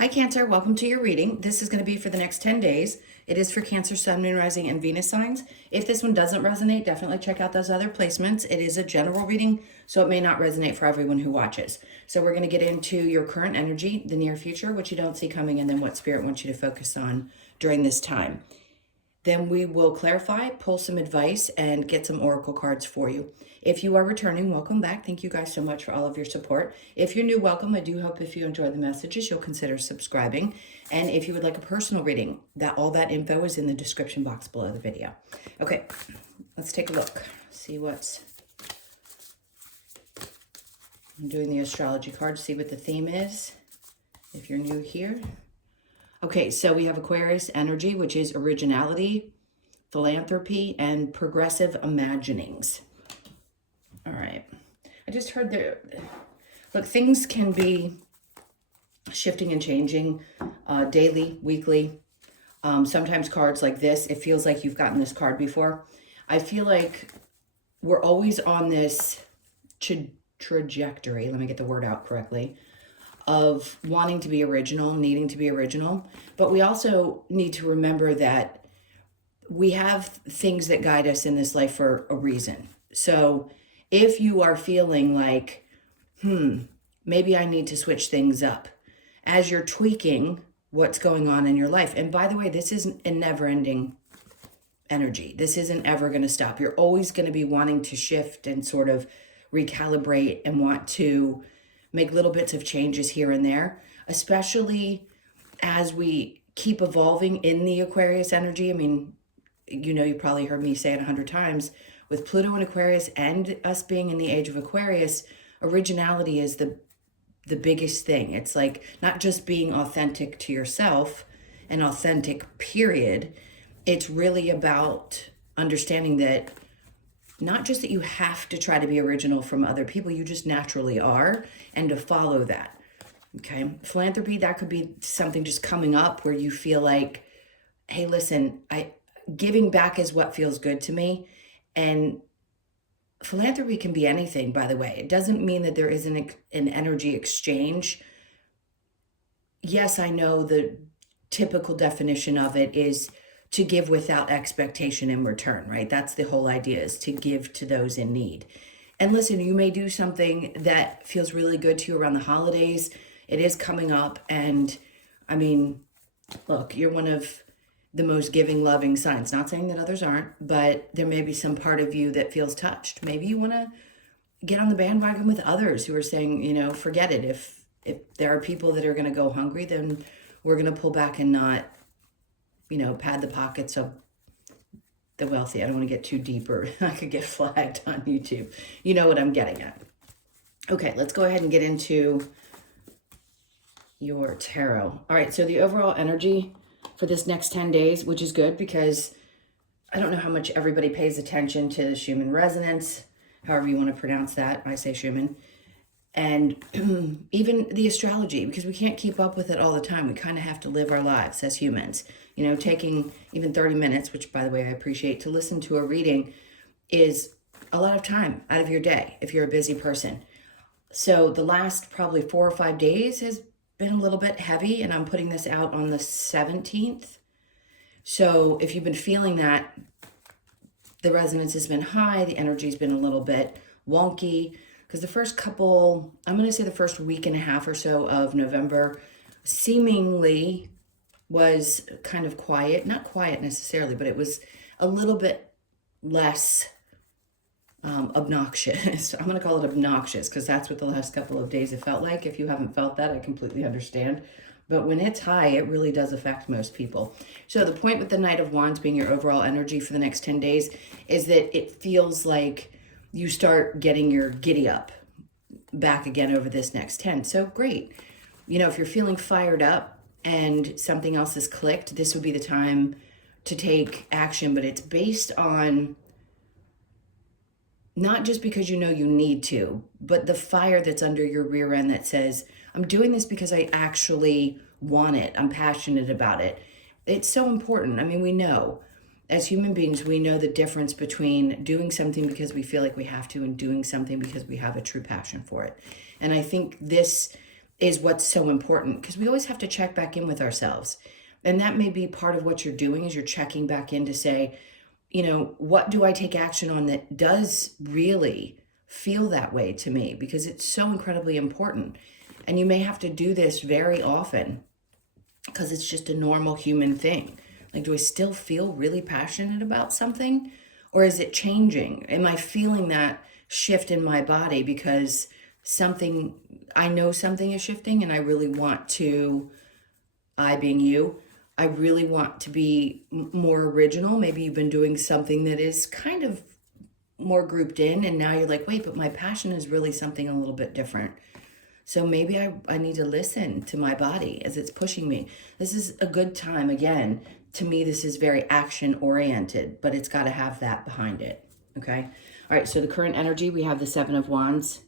Hi Cancer, welcome to your reading. This is going to be for the next 10 days. It is for Cancer, Sun, Moon, Rising, and Venus signs. If this one doesn't resonate, definitely check out those other placements. It is a general reading, so it may not resonate for everyone who watches. So we're going to get into your current energy, the near future, which you don't see coming, and then what Spirit wants you to focus on during this time. Then we will clarify, pull some advice, and get some oracle cards for you. If you are returning, welcome back. Thank you guys so much for all of your support. If you're new, welcome. I do hope if you enjoy the messages, you'll consider subscribing. And if you would like a personal reading, all that info is in the description box below the video. Okay, let's take a look. See what's... I'm doing the astrology card, see what the theme is, if you're new here. Okay, so we have Aquarius energy, which is originality, philanthropy, and progressive imaginings. All right. I just heard there, look, things can be shifting and changing daily, weekly. Sometimes cards like this, it feels like you've gotten this card before. I feel like we're always on this trajectory, let me get the word out correctly, of wanting to be original, needing to be original. But we also need to remember that we have things that guide us in this life for a reason. So if you are feeling like, maybe I need to switch things up, as you're tweaking what's going on in your life. And by the way, this isn't a never-ending energy. This isn't ever going to stop. You're always going to be wanting to shift and sort of recalibrate and want to make little bits of changes here and there, especially as we keep evolving in the Aquarius energy. I mean, you probably heard me say it 100 times. With Pluto in Aquarius and us being in the age of Aquarius, originality is the biggest thing. It's like not just being authentic to yourself, an authentic period. It's really about understanding that not just that you have to try to be original from other people, you just naturally are, and to follow that. Okay. Philanthropy, that could be something just coming up where you feel like, hey, listen, giving back is what feels good to me. And philanthropy can be anything, by the way. It doesn't mean that there isn't an energy exchange. Yes, I know the typical definition of it is to give without expectation in return, right? That's the whole idea, is to give to those in need. And listen, you may do something that feels really good to you around the holidays. It is coming up. And I mean, look, you're one of the most giving, loving signs. Not saying that others aren't, but there may be some part of you that feels touched. Maybe you want to get on the bandwagon with others who are saying, forget it. If there are people that are going to go hungry, then we're going to pull back and not, pad the pockets of the wealthy. I don't want to get too deep or I could get flagged on YouTube. You know what I'm getting at. Okay, let's go ahead and get into your tarot. All right, so the overall energy for this next 10 days, which is good because I don't know how much everybody pays attention to the Schumann resonance, however you want to pronounce that. I say Schumann. And even the astrology, because we can't keep up with it all the time. We kind of have to live our lives as humans. Taking even 30 minutes, which by the way, I appreciate, to listen to a reading is a lot of time out of your day if you're a busy person. So the last probably 4 or 5 days has been a little bit heavy, and I'm putting this out on the 17th. So if you've been feeling that, the resonance has been high, the energy's been a little bit wonky, because the first couple, I'm going to say the first week and a half or so of November seemingly was kind of quiet. Not quiet necessarily, but it was a little bit less obnoxious. I'm going to call it obnoxious because that's what the last couple of days have felt like. If you haven't felt that, I completely understand. But when it's high, it really does affect most people. So the point with the Knight of Wands being your overall energy for the next 10 days is that it feels like you start getting your giddy up back again over this next 10. So great. If you're feeling fired up and something else has clicked, this would be the time to take action. But it's based on not just because you need to, but the fire that's under your rear end that says, I'm doing this because I actually want it. I'm passionate about it. It's so important. I mean, we know. As human beings, we know the difference between doing something because we feel like we have to and doing something because we have a true passion for it. And I think this is what's so important, because we always have to check back in with ourselves. And that may be part of what you're doing, is you're checking back in to say, what do I take action on that does really feel that way to me? Because it's so incredibly important. And you may have to do this very often because it's just a normal human thing. Like, do I still feel really passionate about something? Or is it changing? Am I feeling that shift in my body because I know something is shifting, and I really want to, I being you, I really want to be more original. Maybe you've been doing something that is kind of more grouped in, and now you're like, wait, but my passion is really something a little bit different. So maybe I need to listen to my body as it's pushing me. This is a good time. Again, to me, this is very action oriented, but it's got to have that behind it. Okay. All right. So the current energy, we have the Seven of Wands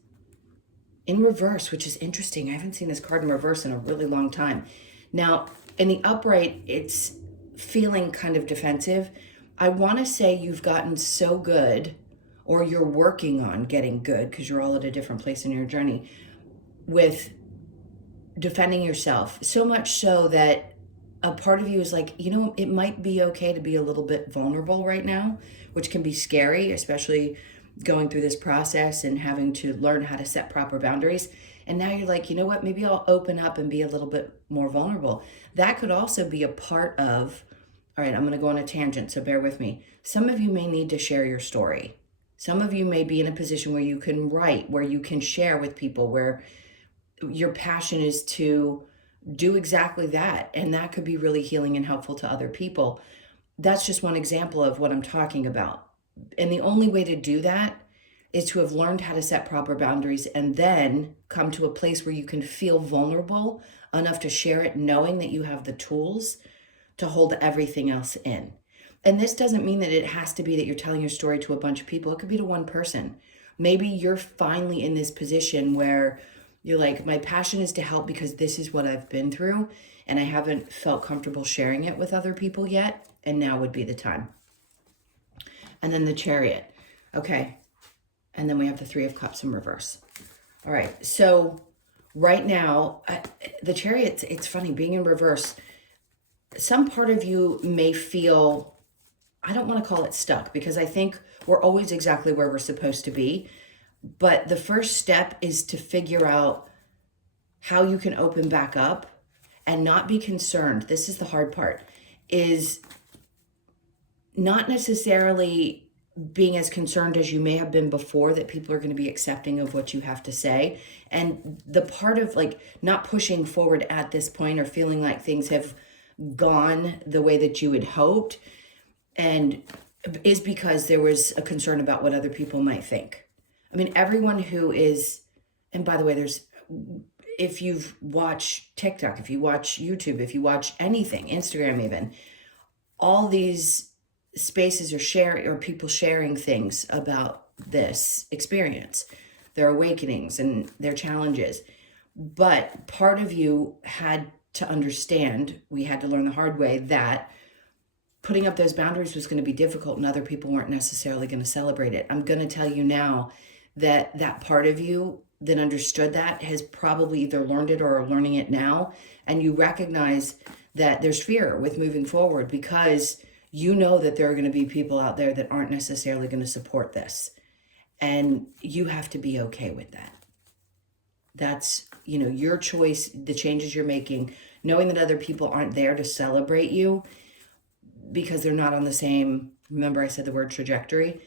in reverse, which is interesting. I haven't seen this card in reverse in a really long time. Now, in the upright, it's feeling kind of defensive. I want to say you've gotten so good, or you're working on getting good, because you're all at a different place in your journey, with defending yourself, so much so that a part of you is like, it might be okay to be a little bit vulnerable right now, which can be scary, especially going through this process and having to learn how to set proper boundaries. And now you're like, what, maybe I'll open up and be a little bit more vulnerable. That could also be a part of, all right, I'm going to go on a tangent, so bear with me. Some of you may need to share your story. Some of you may be in a position where you can write, where you can share with people, where your passion is to do exactly that. And that could be really healing and helpful to other people. That's just one example of what I'm talking about. And the only way to do that is to have learned how to set proper boundaries, and then come to a place where you can feel vulnerable enough to share it, knowing that you have the tools to hold everything else in. And this doesn't mean that it has to be that you're telling your story to a bunch of people. It could be to one person. Maybe you're finally in this position where you're like, my passion is to help because this is what I've been through, and I haven't felt comfortable sharing it with other people yet, and now would be the time. And then the Chariot. Okay. And then we have the Three of Cups in reverse. All right. So right now, the Chariot, it's funny, being in reverse, some part of you may feel, I don't want to call it stuck, because I think we're always exactly where we're supposed to be. But the first step is to figure out how you can open back up and not be concerned. This is the hard part, is not necessarily being as concerned as you may have been before that people are going to be accepting of what you have to say. And the part of like not pushing forward at this point, or feeling like things have gone the way that you had hoped, and is because there was a concern about what other people might think. I mean, everyone who is, and by the way, if you've watched TikTok, if you watch YouTube, if you watch anything, Instagram even, all these spaces are people sharing things about this experience, their awakenings and their challenges. But part of you had to understand, we had to learn the hard way, that putting up those boundaries was going to be difficult, and other people weren't necessarily going to celebrate it. I'm going to tell you now that part of you that understood that has probably either learned it or are learning it now. And you recognize that there's fear with moving forward, because you know that there are going to be people out there that aren't necessarily going to support this. And you have to be okay with that. That's, your choice, the changes you're making, knowing that other people aren't there to celebrate you because they're not on the same, remember I said the word trajectory,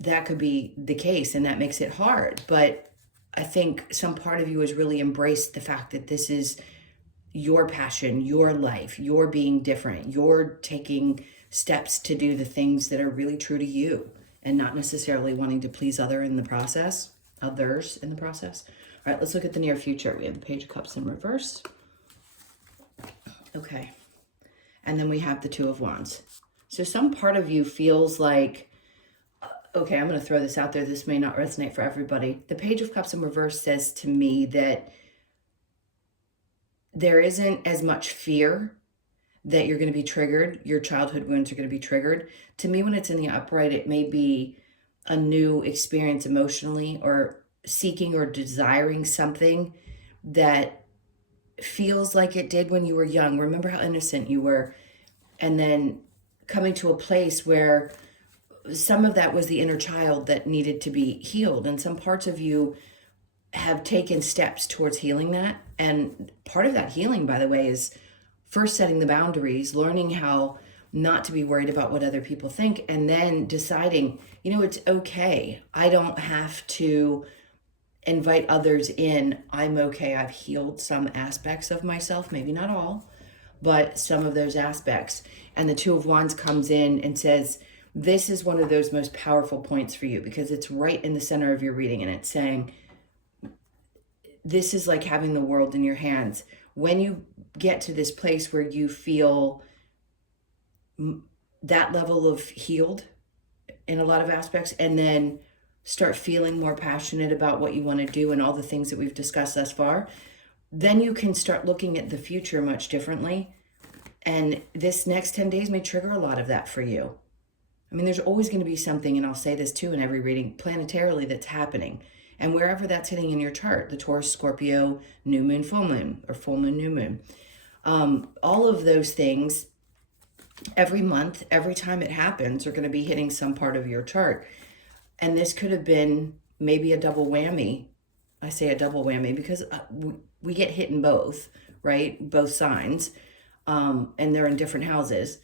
that could be the case, and that makes it hard. But I think some part of you has really embraced the fact that this is your passion, your life, you're being different, you're taking steps to do the things that are really true to you, and not necessarily wanting to please others in the process. All right, let's look at the near future. We have the Page of Cups in reverse. Okay. And then we have the Two of Wands. So some part of you feels like, okay, I'm going to throw this out there. This may not resonate for everybody. The Page of Cups in reverse says to me that there isn't as much fear that you're going to be triggered. Your childhood wounds are going to be triggered. To me, when it's in the upright, it may be a new experience emotionally, or seeking or desiring something that feels like it did when you were young. Remember how innocent you were, and then coming to a place where some of that was the inner child that needed to be healed, and some parts of you have taken steps towards healing that. And part of that healing, by the way, is first setting the boundaries, learning how not to be worried about what other people think, and then deciding, it's okay. I don't have to invite others in. I'm okay. I've healed some aspects of myself, maybe not all, but some of those aspects. And the Two of Wands comes in and says, this is one of those most powerful points for you, because it's right in the center of your reading, and it's saying, this is like having the world in your hands. When you get to this place where you feel that level of healed in a lot of aspects, and then start feeling more passionate about what you want to do and all the things that we've discussed thus far, then you can start looking at the future much differently. And this next 10 days may trigger a lot of that for you. I mean, there's always going to be something, and I'll say this too in every reading, planetarily that's happening. And wherever that's hitting in your chart, the Taurus, Scorpio, new moon, full moon, or full moon, new moon, all of those things, every month, every time it happens, are going to be hitting some part of your chart. And this could have been maybe a double whammy. I say a double whammy because we get hit in both, right? Both signs. And they're in different houses.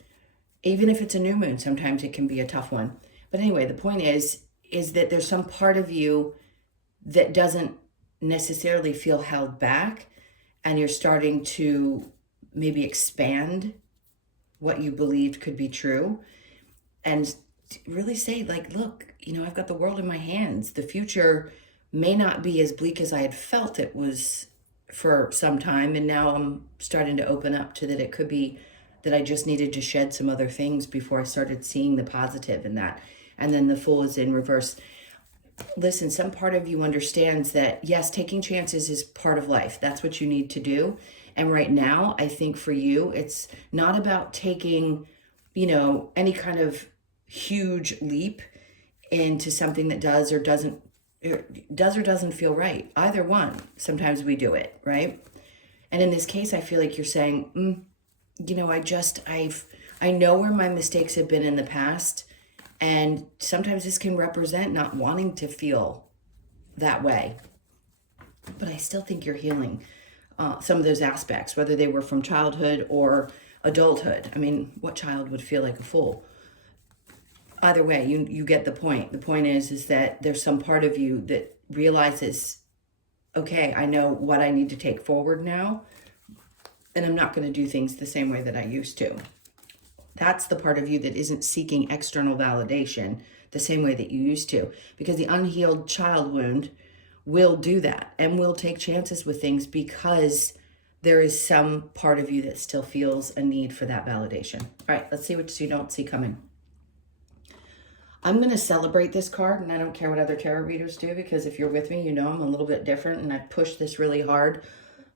Even if it's a new moon, sometimes it can be a tough one. But anyway, the point is that there's some part of you that doesn't necessarily feel held back, and you're starting to maybe expand what you believed could be true, and really say, like, look, I've got the world in my hands. The future may not be as bleak as I had felt it was for some time, and now I'm starting to open up to that it could be that I just needed to shed some other things before I started seeing the positive in that. And then the Fool is in reverse. Listen, some part of you understands that, yes, taking chances is part of life. That's what you need to do. And right now, I think for you, it's not about taking, any kind of huge leap into something that does or doesn't feel right. Either one. Sometimes we do it, right? And in this case, I feel like you're saying, I know where my mistakes have been in the past. And sometimes this can represent not wanting to feel that way. But I still think you're healing some of those aspects, whether they were from childhood or adulthood. I mean, what child would feel like a fool? Either way, you get the point. The point is that there's some part of you that realizes, okay, I know what I need to take forward now, and I'm not going to do things the same way that I used to. That's the part of you that isn't seeking external validation the same way that you used to, because the unhealed child wound will do that and will take chances with things because there is some part of you that still feels a need for that validation. All right, let's see what you don't see coming. I'm going to celebrate this card, and I don't care what other tarot readers do, because if you're with me, I'm a little bit different, and I push this really hard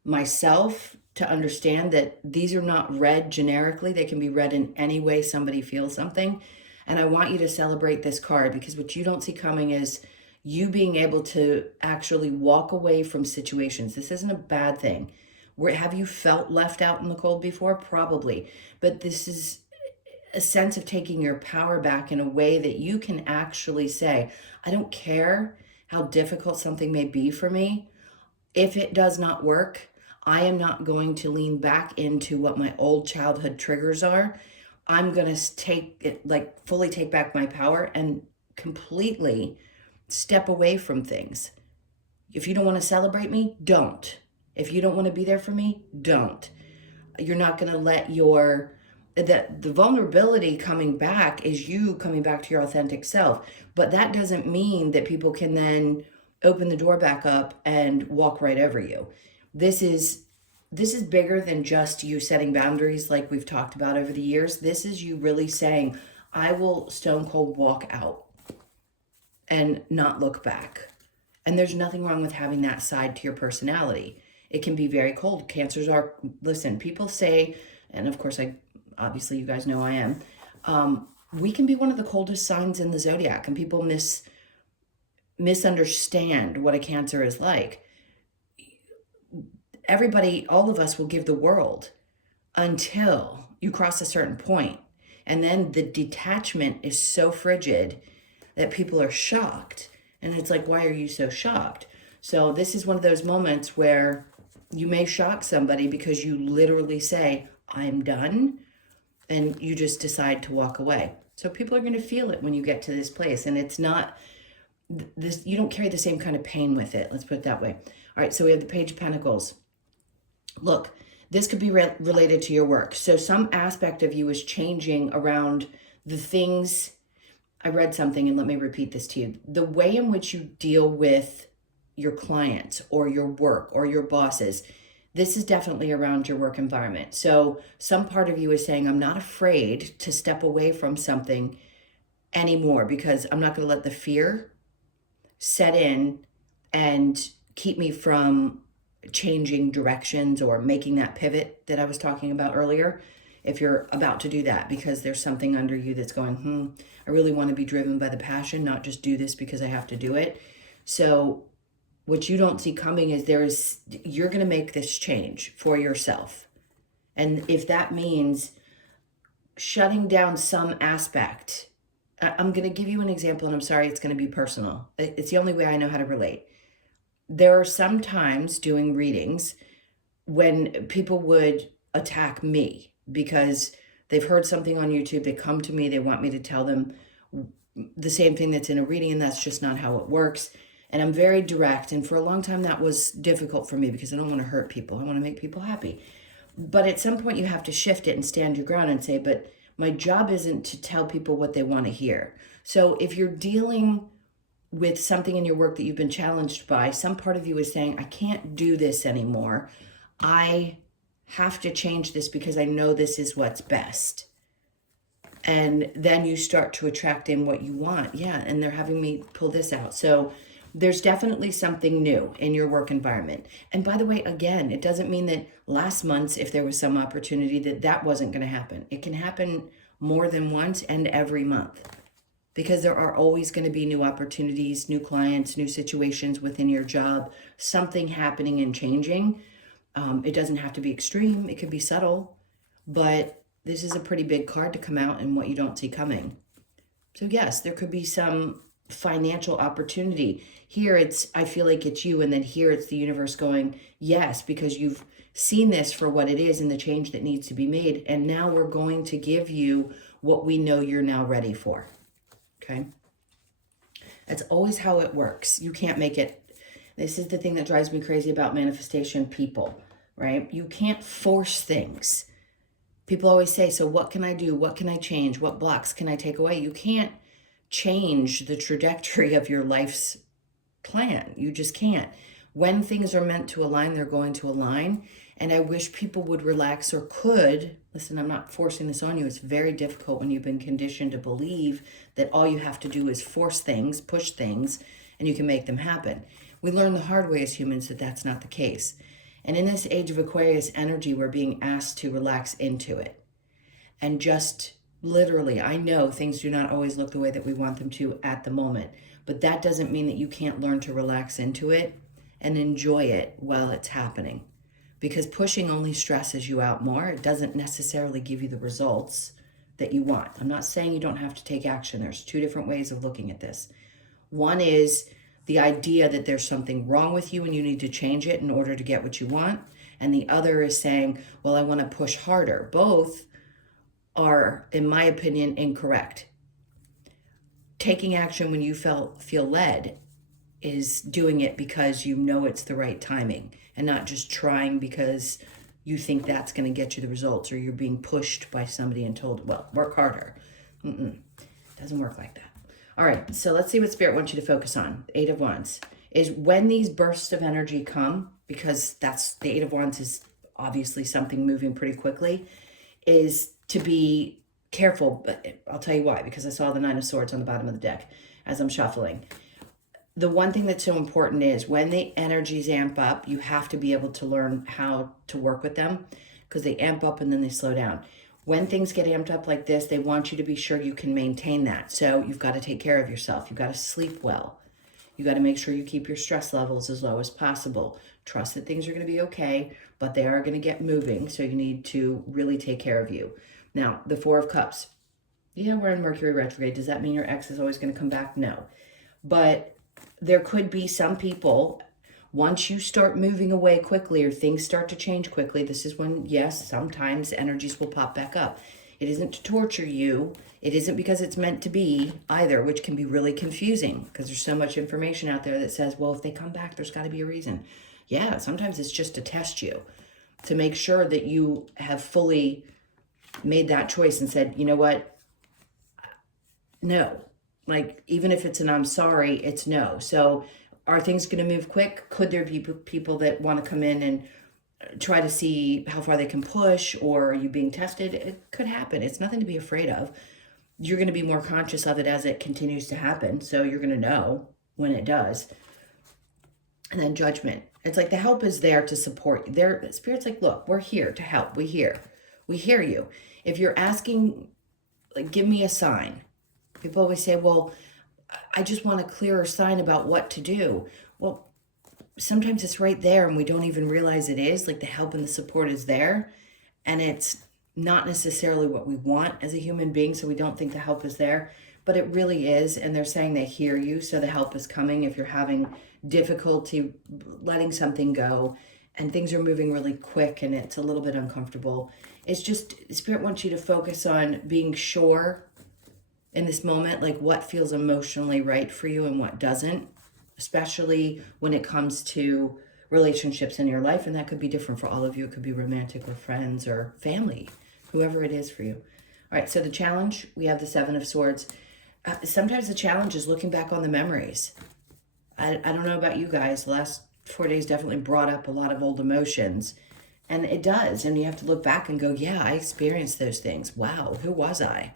myself to understand that these are not read generically. They can be read in any way somebody feels something. And I want you to celebrate this card, because what you don't see coming is you being able to actually walk away from situations. This isn't a bad thing. Have you felt left out in the cold before? Probably. But this is a sense of taking your power back in a way that you can actually say, I don't care how difficult something may be for me. If it does not work, I am not going to lean back into what my old childhood triggers are. I'm going to fully take back my power and completely step away from things. If you don't want to celebrate me, don't. If you don't want to be there for me, don't. You're not going to let the vulnerability coming back is you coming back to your authentic self. But that doesn't mean that people can then open the door back up and walk right over you. This is bigger than just you setting boundaries like we've talked about over the years. This is you really saying, I will stone cold walk out and not look back. And there's nothing wrong with having that side to your personality. It can be very cold. Cancers are, listen, people say, and of course, obviously you guys know I am, we can be one of the coldest signs in the zodiac, and people misunderstand what a Cancer is like. everybody, all of us will give the world until you cross a certain point. And then the detachment is so frigid that people are shocked. And it's like, why are you so shocked? So this is one of those moments where you may shock somebody because you literally say, I'm done. And you just decide to walk away. So people are going to feel it when you get to this place. And it's not this, you don't carry the same kind of pain with it. Let's put it that way. All right. So we have the Page of Pentacles. Look, this could be related to your work. So some aspect of you is changing around the things. I read something, and let me repeat this to you. The way in which you deal with your clients or your work or your bosses, this is definitely around your work environment. So some part of you is saying, I'm not afraid to step away from something anymore because I'm not going to let the fear set in and keep me from changing directions or making that pivot that I was talking about earlier. If you're about to do that because there's something under you that's going, I really want to be driven by the passion, not just do this because I have to do it. So what you don't see coming is you're going to make this change for yourself. And if that means shutting down some aspect, I'm going to give you an example, and I'm sorry, it's going to be personal. It's the only way I know how to relate. There are some times doing readings when people would attack me because they've heard something on YouTube. They come to me, they want me to tell them the same thing that's in a reading, and that's just not how it works. And I'm very direct. And for a long time, that was difficult for me because I don't want to hurt people. I want to make people happy. But at some point, you have to shift it and stand your ground and say, but my job isn't to tell people what they want to hear. So if you're dealing with something in your work that you've been challenged by, some part of you is saying, I can't do this anymore. I have to change this because I know this is what's best. And then you start to attract in what you want. Yeah, and they're having me pull this out. So there's definitely something new in your work environment. And by the way, again, it doesn't mean that last month, if there was some opportunity, that wasn't going to happen. It can happen more than once and every month because there are always going to be new opportunities, new clients, new situations within your job, something happening and changing. It doesn't have to be extreme. It could be subtle, but this is a pretty big card to come out in what you don't see coming. So yes, there could be some financial opportunity. Here I feel like it's you, and then here it's the universe going, yes, because you've seen this for what it is and the change that needs to be made. And now we're going to give you what we know you're now ready for. Okay. That's always how it works. You can't make it. This is the thing that drives me crazy about manifestation people, right? You can't force things. People always say, so what can I do? What can I change? What blocks can I take away? You can't change the trajectory of your life's plan. You just can't. When things are meant to align, they're going to align. And I wish people would relax or could. Listen, I'm not forcing this on you. It's very difficult when you've been conditioned to believe that all you have to do is force things, push things, and you can make them happen. We learn the hard way as humans that that's not the case. And in this age of Aquarius energy, we're being asked to relax into it. And just literally, I know things do not always look the way that we want them to at the moment. But that doesn't mean that you can't learn to relax into it and enjoy it while it's happening. Because pushing only stresses you out more. It doesn't necessarily give you the results that you want. I'm not saying you don't have to take action. There's two different ways of looking at this. One is the idea that there's something wrong with you and you need to change it in order to get what you want. And the other is saying, well, I want to push harder. Both are, in my opinion, incorrect. Taking action when you feel led is doing it because you know it's the right timing and not just trying because you think that's going to get you the results or you're being pushed by somebody and told, well, work harder. Doesn't work like that. All right, so let's see what Spirit wants you to focus on. Eight of Wands is when these bursts of energy come, because that's the Eight of Wands is obviously something moving pretty quickly, is to be careful. But I'll tell you why, because I saw the Nine of Swords on the bottom of the deck as I'm shuffling. The one thing that's so important is when the energies amp up, you have to be able to learn how to work with them because they amp up and then they slow down. When things get amped up like this, they want you to be sure you can maintain that. So you've got to take care of yourself. You've got to sleep well. You got to make sure you keep your stress levels as low as possible. Trust that things are going to be okay, but they are going to get moving. So you need to really take care of you. Now, the Four of Cups. Yeah, we're in Mercury retrograde. Does that mean your ex is always going to come back? No. But there could be some people, once you start moving away quickly or things start to change quickly, this is when, yes, sometimes energies will pop back up. It isn't to torture you. It isn't because it's meant to be either, which can be really confusing because there's so much information out there that says, well, if they come back, there's got to be a reason. Yeah, sometimes it's just to test you, to make sure that you have fully made that choice and said, you know what? No. Like, even if it's an I'm sorry, it's no. So are things going to move quick? Could there be people that want to come in and try to see how far they can push, or are you being tested? It could happen. It's nothing to be afraid of. You're going to be more conscious of it as it continues to happen. So you're going to know when it does. And then Judgment. It's like the help is there to support you. Their Spirit's like, look, we're here to help. We hear you. If you're asking, like, give me a sign. People always say, well, I just want a clearer sign about what to do. Well, sometimes it's right there and we don't even realize it is. Like, the help and the support is there, and it's not necessarily what we want as a human being, so we don't think the help is there, but it really is. And they're saying they hear you, so the help is coming. If you're having difficulty letting something go and things are moving really quick and it's a little bit uncomfortable, it's just Spirit wants you to focus on being sure in this moment, like what feels emotionally right for you and what doesn't, especially when it comes to relationships in your life. And that could be different for all of you. It could be romantic or friends or family, whoever it is for you. All right, so the challenge, we have the Seven of Swords. Sometimes the challenge is looking back on the memories. I don't know about you guys. The last 4 days definitely brought up a lot of old emotions. And it does. And you have to look back and go, yeah, I experienced those things. Wow, who was I?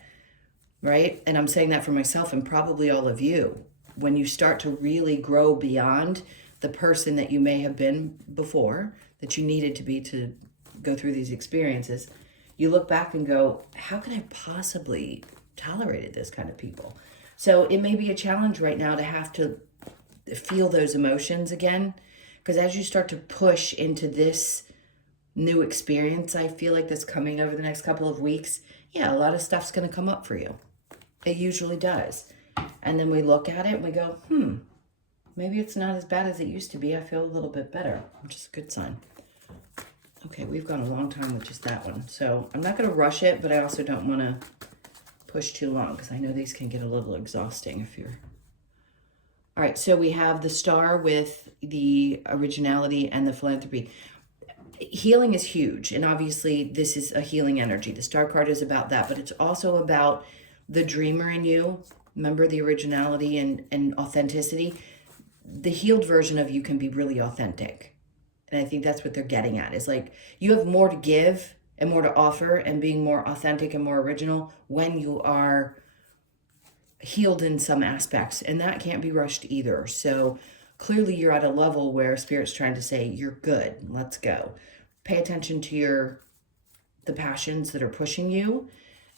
Right? And I'm saying that for myself and probably all of you. When you start to really grow beyond the person that you may have been before, that you needed to be to go through these experiences, you look back and go, how could I possibly tolerated this kind of people? So it may be a challenge right now to have to feel those emotions again, because as you start to push into this new experience, I feel like that's coming over the next couple of weeks, yeah, a lot of stuff's going to come up for you. It usually does. And then we look at it and we go, maybe it's not as bad as it used to be. I feel a little bit better, which is a good sign. Okay, we've gone a long time with just that one. So I'm not going to rush it, but I also don't want to push too long because I know these can get a little exhausting if you're... All right, so we have the Star with the originality and the philanthropy. Healing is huge, and obviously this is a healing energy. The Star card is about that, but it's also about the dreamer in you. Remember the originality and authenticity. The healed version of you can be really authentic. And I think that's what they're getting at, is like you have more to give and more to offer, and being more authentic and more original when you are healed in some aspects. And that can't be rushed either. So clearly you're at a level where Spirit's trying to say, you're good, let's go. Pay attention to the passions that are pushing you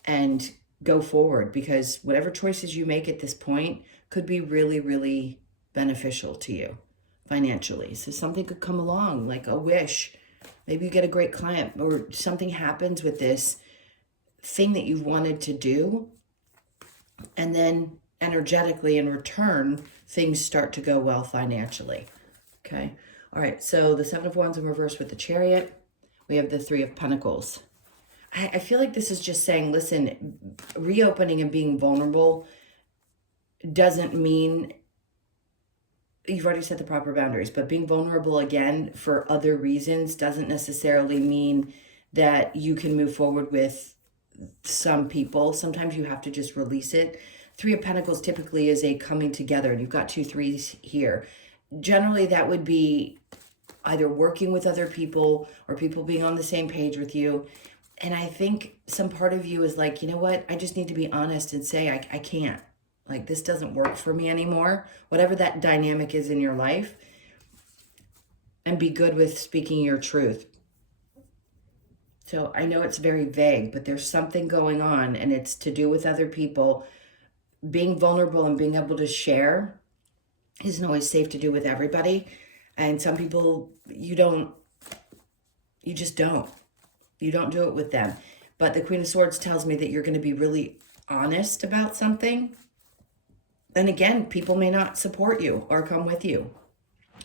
and go forward, because whatever choices you make at this point could be really, really beneficial to you financially. So something could come along, like a wish. Maybe you get a great client, or something happens with this thing that you've wanted to do. And then energetically in return, things start to go well financially. Okay. All right. So the Seven of Wands in reverse with the Chariot. We have the Three of Pentacles. I feel like this is just saying, listen, reopening and being vulnerable doesn't mean you've already set the proper boundaries, but being vulnerable again for other reasons doesn't necessarily mean that you can move forward with some people. Sometimes you have to just release it. Three of Pentacles typically is a coming together, and you've got 2 threes here. Generally, that would be either working with other people or people being on the same page with you. And I think some part of you is like, you know what? I just need to be honest and say, I can't. Like, this doesn't work for me anymore. Whatever that dynamic is in your life. And be good with speaking your truth. So I know it's very vague, but there's something going on, and it's to do with other people. Being vulnerable and being able to share isn't always safe to do with everybody. And some people, you just don't. You don't do it with them. But the Queen of Swords tells me that you're going to be really honest about something. And again, people may not support you or come with you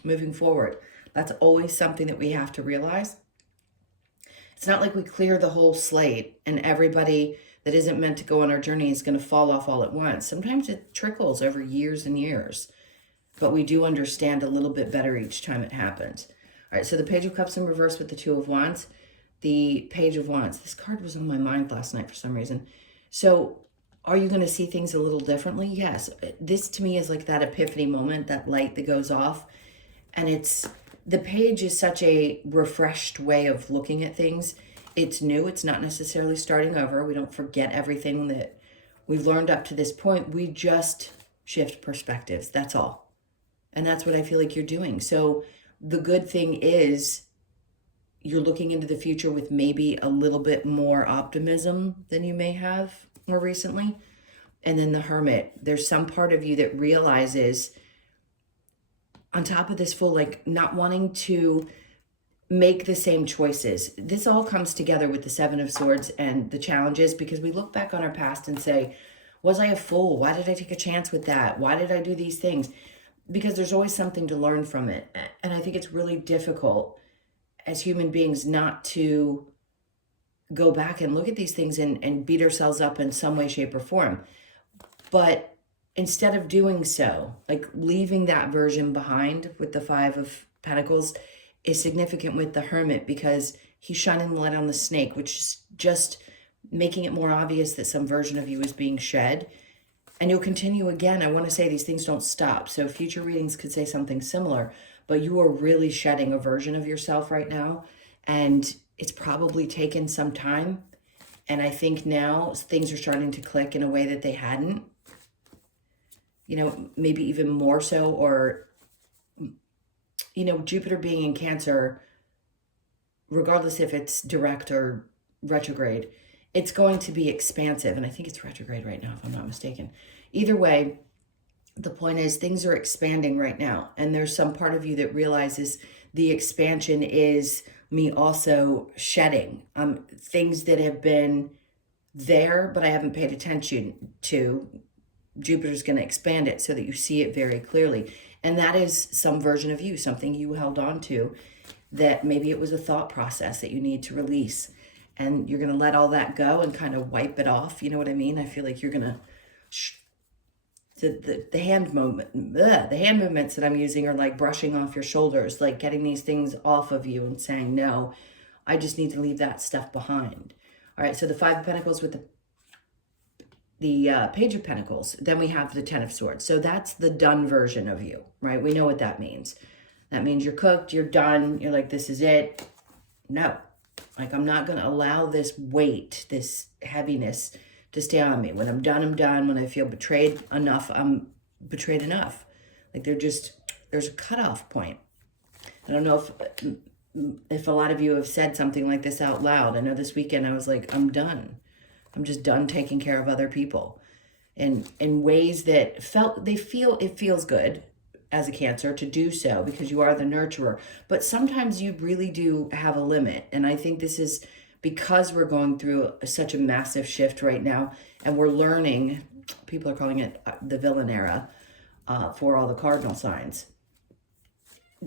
moving forward. That's always something that we have to realize. It's not like we clear the whole slate and everybody that isn't meant to go on our journey is going to fall off all at once. Sometimes it trickles over years and years, but we do understand a little bit better each time it happens. All right, so the Page of Cups in reverse with the Two of Wands, the Page of Wands. This card was on my mind last night for some reason. So are you going to see things a little differently? Yes. This to me is like that epiphany moment, that light that goes off. And the page is such a refreshed way of looking at things. It's new. It's not necessarily starting over. We don't forget everything that we've learned up to this point. We just shift perspectives. That's all. And that's what I feel like you're doing. So the good thing is you're looking into the future with maybe a little bit more optimism than you may have more recently. And then the Hermit, there's some part of you that realizes, on top of this full, like, not wanting to make the same choices. This all comes together with the Seven of Swords and the challenges, because we look back on our past and say, was I a fool? Why did I take a chance with that? Why did I do these things? Because there's always something to learn from it. And I think it's really difficult as human beings not to go back and look at these things and beat ourselves up in some way, shape, or form. But instead of doing so, like leaving that version behind with the Five of Pentacles is significant with the Hermit, because he's shining the light on the snake, which is just making it more obvious that some version of you is being shed. And you'll continue again. I want to say these things don't stop. So future readings could say something similar, but you are really shedding a version of yourself right now. And it's probably taken some time. And I think now things are starting to click in a way that they hadn't. You know, maybe even more so, or, you know, Jupiter being in Cancer, regardless if it's direct or retrograde, it's going to be expansive. And I think it's retrograde right now, if I'm not mistaken. Either way, the point is things are expanding right now. And there's some part of you that realizes the expansion is me also shedding things that have been there, but I haven't paid attention to. Jupiter's going to expand it so that you see it very clearly. And that is some version of you, something you held on to, that maybe it was a thought process that you need to release. And you're going to let all that go and kind of wipe it off. You know what I mean? I feel like you're going to, the hand movements that I'm using are like brushing off your shoulders, like getting these things off of you and saying, no, I just need to leave that stuff behind. All right, so the Five of Pentacles with the Page of Pentacles. Then we have the Ten of Swords. So that's the done version of you, right? We know what that means. That means you're cooked, you're done, you're like, this is it. No, like, I'm not going to allow this weight, this heaviness to stay on me. When I'm done, I'm done. When I feel betrayed enough, I'm betrayed enough. Like, there's a cutoff point. I don't know if a lot of you have said something like this out loud. I know this weekend I was like, I'm done. I'm just done taking care of other people in ways that it feels good as a Cancer to do so, because you are the nurturer. But sometimes you really do have a limit. And I think this is because we're going through such a massive shift right now, and we're learning, people are calling it the villain era for all the cardinal signs.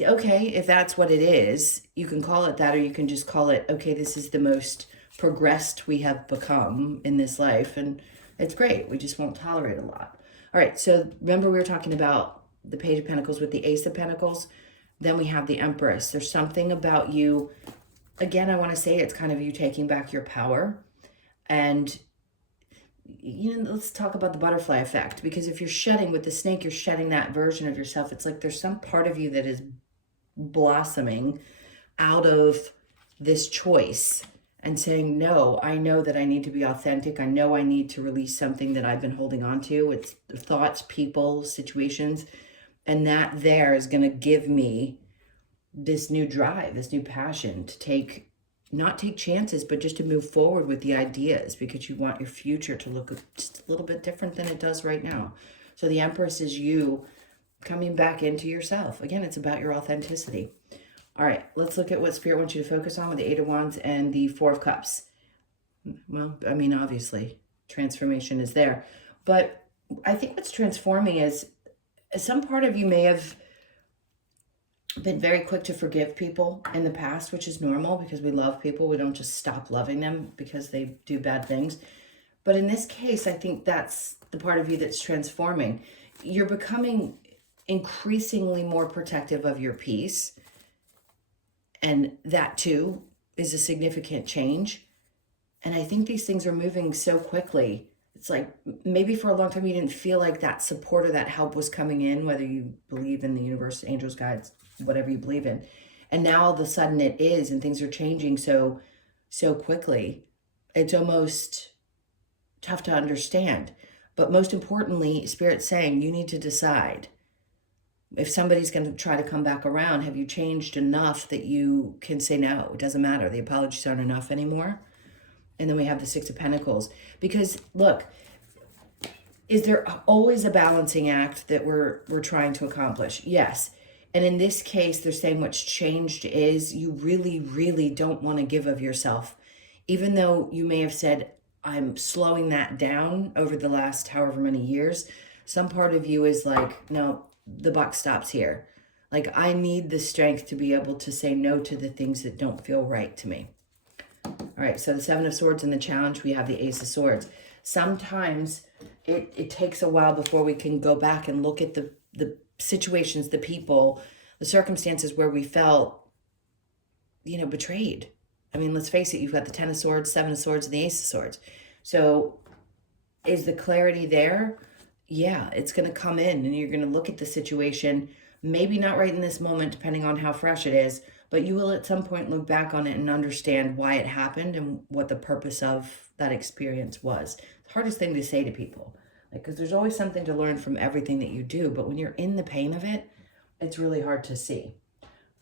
Okay, if that's what it is, you can call it that, or you can just call it, okay, this is the most progressed we have become in this life, and it's great. We just won't tolerate a lot. All right, so remember we were talking about the Page of Pentacles with the Ace of Pentacles. Then we have the Empress. There's something about you, again, I want to say it's kind of you taking back your power. And, you know, let's talk about the butterfly effect, because if you're shedding with the snake, you're shedding that version of yourself. It's like there's some part of you that is blossoming out of this choice and saying, no, I know that I need to be authentic. I know I need to release something that I've been holding on to. It's thoughts, people, situations. And that there is going to give me this new drive, this new passion to not take chances, but just to move forward with the ideas, because you want your future to look just a little bit different than it does right now. So the Empress is you coming back into yourself. Again, it's about your authenticity. All right, let's look at what Spirit wants you to focus on with the Eight of Wands and the Four of Cups. Well, I mean, obviously, transformation is there. But I think what's transforming is some part of you may have been very quick to forgive people in the past, which is normal because we love people. We don't just stop loving them because they do bad things. But in this case, I think that's the part of you that's transforming. You're becoming increasingly more protective of your peace. And that too is a significant change. And I think these things are moving so quickly. It's like maybe for a long time you didn't feel like that support or that help was coming in, whether you believe in the universe, angels, guides, whatever you believe in. And now all of a sudden it is, and things are changing so quickly. It's almost tough to understand. But most importantly, Spirit's saying you need to decide. If somebody's going to try to come back around, have you changed enough that you can say no? It doesn't matter. The apologies aren't enough anymore. And then we have the Six of Pentacles. Because look, is there always a balancing act that we're trying to accomplish? Yes. And in this case, they're saying what's changed is you really, really don't want to give of yourself. Even though you may have said, I'm slowing that down over the last however many years, some part of you is like, no, the buck stops here. Like, I need the strength to be able to say no to the things that don't feel right to me. All right, so the Seven of Swords in the challenge, we have the Ace of Swords. Sometimes it takes a while before we can go back and look at the situations, the people, the circumstances where we felt, betrayed. I mean, let's face it, you've got the Ten of Swords, Seven of Swords, and the Ace of Swords. So is the clarity there? Yeah, it's going to come in and you're going to look at the situation, maybe not right in this moment, depending on how fresh it is, but you will at some point look back on it and understand why it happened and what the purpose of that experience was. It's the hardest thing to say to people, because there's always something to learn from everything that you do, but when you're in the pain of it, it's really hard to see.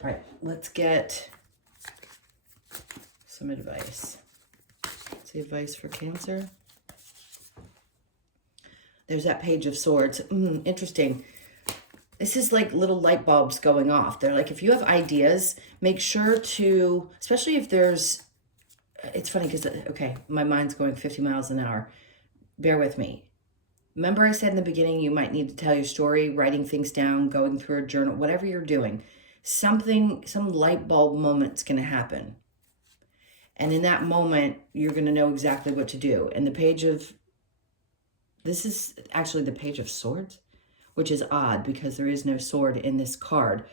All right, let's get some advice. What's the advice for Cancer? There's that Page of Swords. Interesting. This is like little light bulbs going off. They're like, if you have ideas, make sure to, especially if there's, it's funny because, okay, my mind's going 50 miles an hour. Bear with me. Remember I said in the beginning, you might need to tell your story, writing things down, going through a journal, whatever you're doing. Some light bulb moment's going to happen. And in that moment, you're going to know exactly what to do. And this is actually the Page of Swords, which is odd because there is no sword in this card.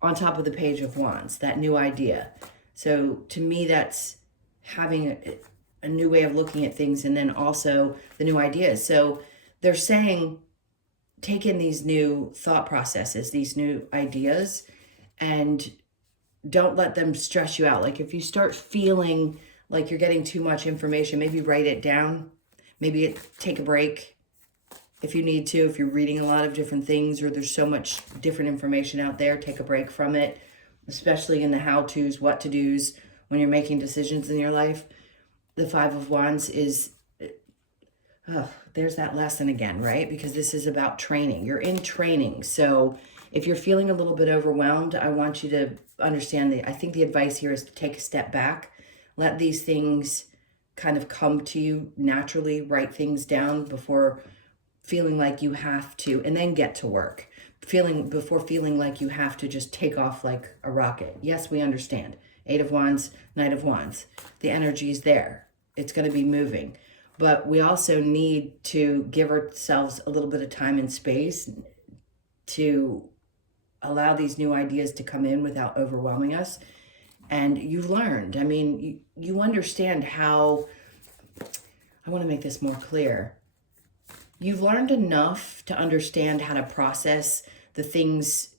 On top of the Page of Wands, that new idea. So to me, that's having a new way of looking at things, and then also the new ideas. So they're saying, take in these new thought processes, these new ideas, and don't let them stress you out. Like if you start feeling like you're getting too much information, maybe write it down. Maybe take a break if you need to. If you're reading a lot of different things or there's so much different information out there, take a break from it, especially in the how-tos, what-to-dos, when you're making decisions in your life. The Five of Wands is, there's that lesson again, right? Because this is about training. You're in training. So if you're feeling a little bit overwhelmed, I want you to understand I think the advice here is to take a step back, let these things kind of come to you naturally, write things down before feeling like you have to, and then get to work. Before feeling like you have to just take off like a rocket. Yes, we understand. Eight of Wands, Knight of Wands. The energy's there. It's going to be moving. But we also need to give ourselves a little bit of time and space to allow these new ideas to come in without overwhelming us. And you've learned, I mean, you understand how, I want to make this more clear. You've learned enough to understand how to process the things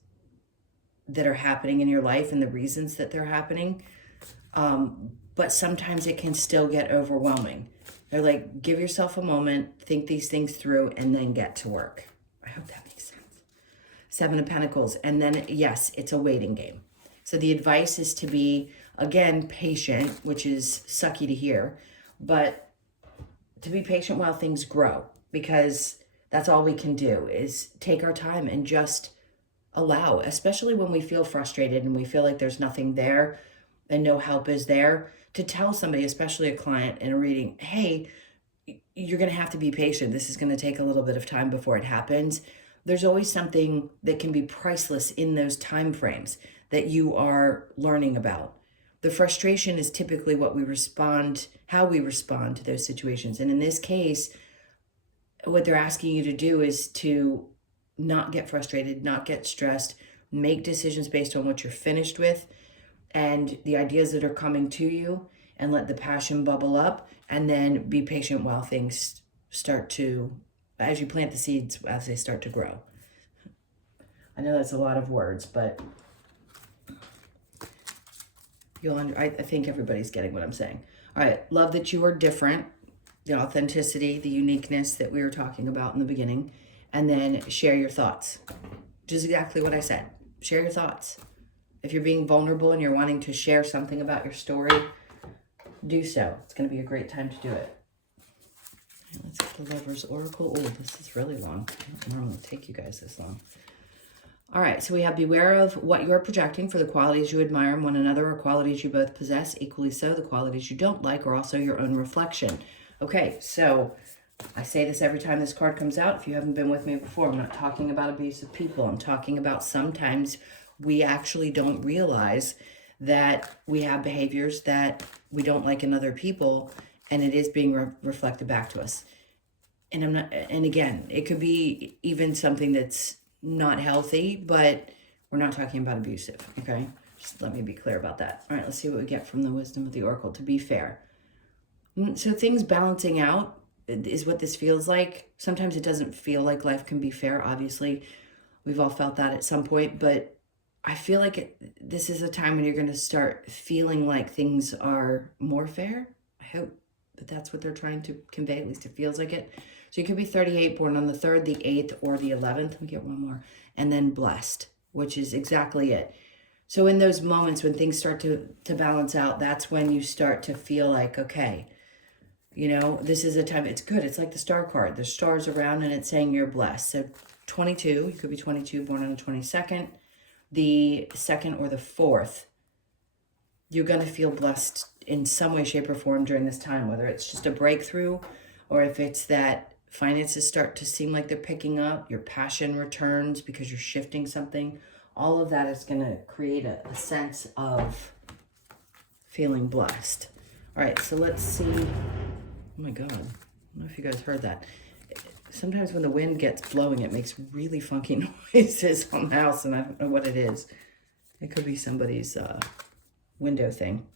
that are happening in your life and the reasons that they're happening. But sometimes it can still get overwhelming. They're like, give yourself a moment, think these things through, and then get to work. I hope that makes sense. Seven of Pentacles. And then, yes, it's a waiting game. So the advice is to be, again, patient, which is sucky to hear, but to be patient while things grow, because that's all we can do is take our time and just allow, especially when we feel frustrated and we feel like there's nothing there and no help is there, to tell somebody, especially a client in a reading, hey, you're going to have to be patient. This is going to take a little bit of time before it happens. There's always something that can be priceless in those time frames that you are learning about. The frustration is typically how we respond to those situations. And in this case, what they're asking you to do is to not get frustrated, not get stressed, make decisions based on what you're finished with and the ideas that are coming to you, and let the passion bubble up, and then be patient while things start to, as you plant the seeds, as they start to grow. I know that's a lot of words, but I think everybody's getting what I'm saying. All right, love that you are different, the authenticity, the uniqueness that we were talking about in the beginning, and then share your thoughts. Just exactly what I said. Share your thoughts. If you're being vulnerable and you're wanting to share something about your story, do so. It's going to be a great time to do it. Let's get the Lover's Oracle. Oh, this is really long. I don't normally take you guys this long. All right, so we have beware of what you're projecting for the qualities you admire in one another or qualities you both possess. Equally so, the qualities you don't like are also your own reflection. Okay, so I say this every time this card comes out. If you haven't been with me before, I'm not talking about abusive people. I'm talking about sometimes we actually don't realize that we have behaviors that we don't like in other people, and it is being reflected back to us. And again, it could be even something that's not healthy, but we're not talking about abusive, okay? Just let me be clear about that. All right, let's see what we get from the wisdom of the Oracle. To be fair. So things balancing out is what this feels like. Sometimes it doesn't feel like life can be fair. Obviously, we've all felt that at some point, but I feel like this is a time when you're going to start feeling like things are more fair. I hope that that's what they're trying to convey. At least it feels like it. So you could be 38, born on the 3rd, the 8th, or the 11th. Let me get one more. And then blessed, which is exactly it. So in those moments when things start to balance out, that's when you start to feel like, okay, this is a time, it's good. It's like the star card. There's stars around and it's saying you're blessed. So 22, you could be 22, born on the 22nd. The 2nd or the 4th, you're going to feel blessed in some way, shape, or form during this time, whether it's just a breakthrough or if it's that finances start to seem like they're picking up, your passion returns because you're shifting something. All of that is going to create a sense of feeling blessed. All right, so let's see. Oh my God, I don't know if you guys heard that. Sometimes when the wind gets blowing, it makes really funky noises on the house, and I don't know what it is. It could be somebody's window thing.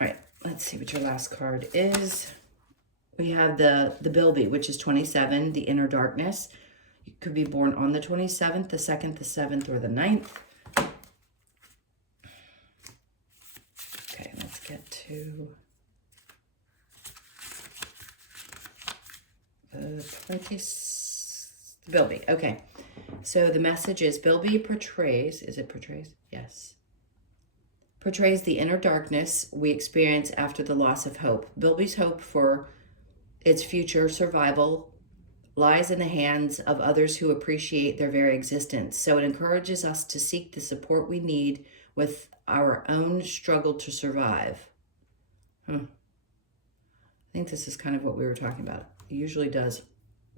All right, let's see what your last card is. We have the Bilby, which is 27, the inner darkness. You could be born on the 27th, the 2nd, the 7th, or the 9th. Okay, let's get to Bilby. Okay, so the message is Bilby portrays, is it portrays? Yes. Portrays the inner darkness we experience after the loss of hope. Bilby's hope for its future survival lies in the hands of others who appreciate their very existence. So it encourages us to seek the support we need with our own struggle to survive. I think this is kind of what we were talking about. It usually does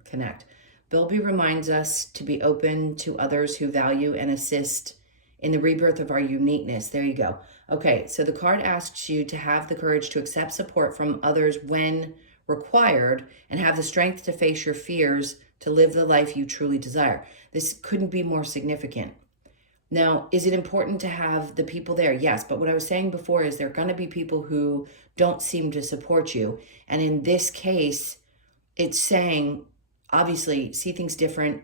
connect. Bilby reminds us to be open to others who value and assist in the rebirth of our uniqueness. There you go. Okay, so the card asks you to have the courage to accept support from others when required and have the strength to face your fears to live the life you truly desire. This couldn't be more significant. Now, is it important to have the people there? Yes, but what I was saying before is there are going to be people who don't seem to support you. And in this case, it's saying, obviously, see things different,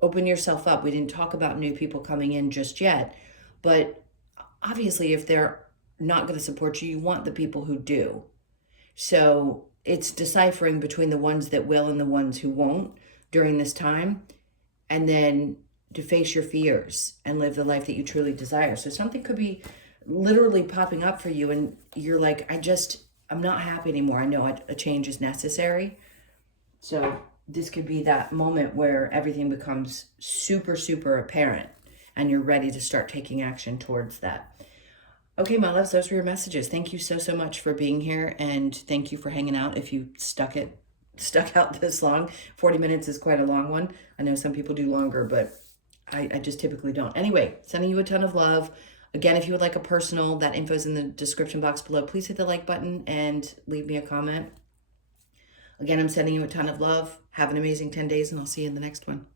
open yourself up. We didn't talk about new people coming in just yet, but obviously if they're not going to support you, you want the people who do. So it's deciphering between the ones that will and the ones who won't during this time, and then to face your fears and live the life that you truly desire. So something could be literally popping up for you and you're like, I'm not happy anymore. I know a change is necessary. So this could be that moment where everything becomes super, super apparent and you're ready to start taking action towards that. Okay, my loves, those were your messages. Thank you so, so much for being here, and thank you for hanging out. If you stuck out this long, 40 minutes is quite a long one. I know some people do longer, but I just typically don't. Anyway, sending you a ton of love. Again, if you would like a personal, that info is in the description box below. Please hit the like button and leave me a comment. Again, I'm sending you a ton of love. Have an amazing 10 days, and I'll see you in the next one.